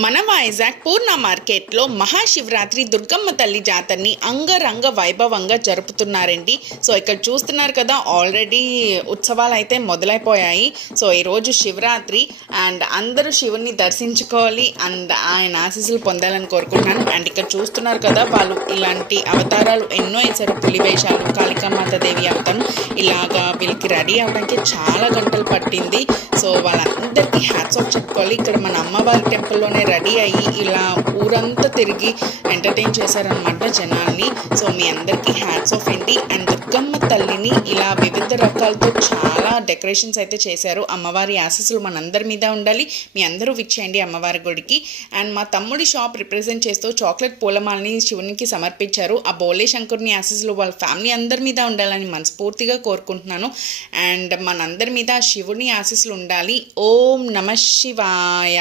మన వైజాగ్ పూర్ణ మార్కెట్లో మహాశివరాత్రి దుర్గమ్మ తల్లి జాతరని అంగరంగ వైభవంగా జరుపుతున్నారండి. సో ఇక్కడ చూస్తున్నారు కదా, ఆల్రెడీ ఉత్సవాలు అయితే మొదలైపోయాయి. సో ఈరోజు శివరాత్రి అండ్ అందరూ శివుని దర్శించుకోవాలి అండ్ ఆయన ఆశీస్సులు పొందాలని కోరుకుంటున్నాను. అండ్ ఇక్కడ చూస్తున్నారు కదా, వాళ్ళు ఇలాంటి అవతారాలు ఎన్నో వేశారు. పులి వేషాలు, కాళికామాత దేవి అవతారం, ఇలాగా వీళ్ళకి రెడీ అవ్వడానికి చాలా గంటలు పట్టింది. సో వాళ్ళందరికీ హ్యాట్స్ ఆఫ్ చెప్పుకోవాలి. ఇక్కడ మన అమ్మవారి టెంపుల్లోనే రెడీ అయ్యి ఇలా ఊరంతా తిరిగి ఎంటర్టైన్ చేశారనమాట జనాల్ని. సో మీ అందరికీ హ్యాట్స్ ఆఫ్ ఏంటి. అండ్ దుర్గమ్మ తల్లిని ఇలా వివిధ రకాలతో చాలా డెకరేషన్స్ అయితే చేశారు. అమ్మవారి ఆశీస్సులు మనందరి మీద ఉండాలి. మీ అందరూ విచ్చేయండి అమ్మవారి గుడికి. అండ్ మా తమ్ముడి షాప్ రిప్రజెంట్ చేస్తూ చాక్లెట్ పూలమాలని శివునికి సమర్పించారు. ఆ బోలే శంకరుని ఆశీస్సులు వాళ్ళ ఫ్యామిలీ అందరి మీద ఉండాలని మనస్ఫూర్తిగా కోరుకుంటున్నాను. అండ్ మనందరి మీద శివుని ఆశీస్సులు ఉండాలి. ఓం నమ శివాయ.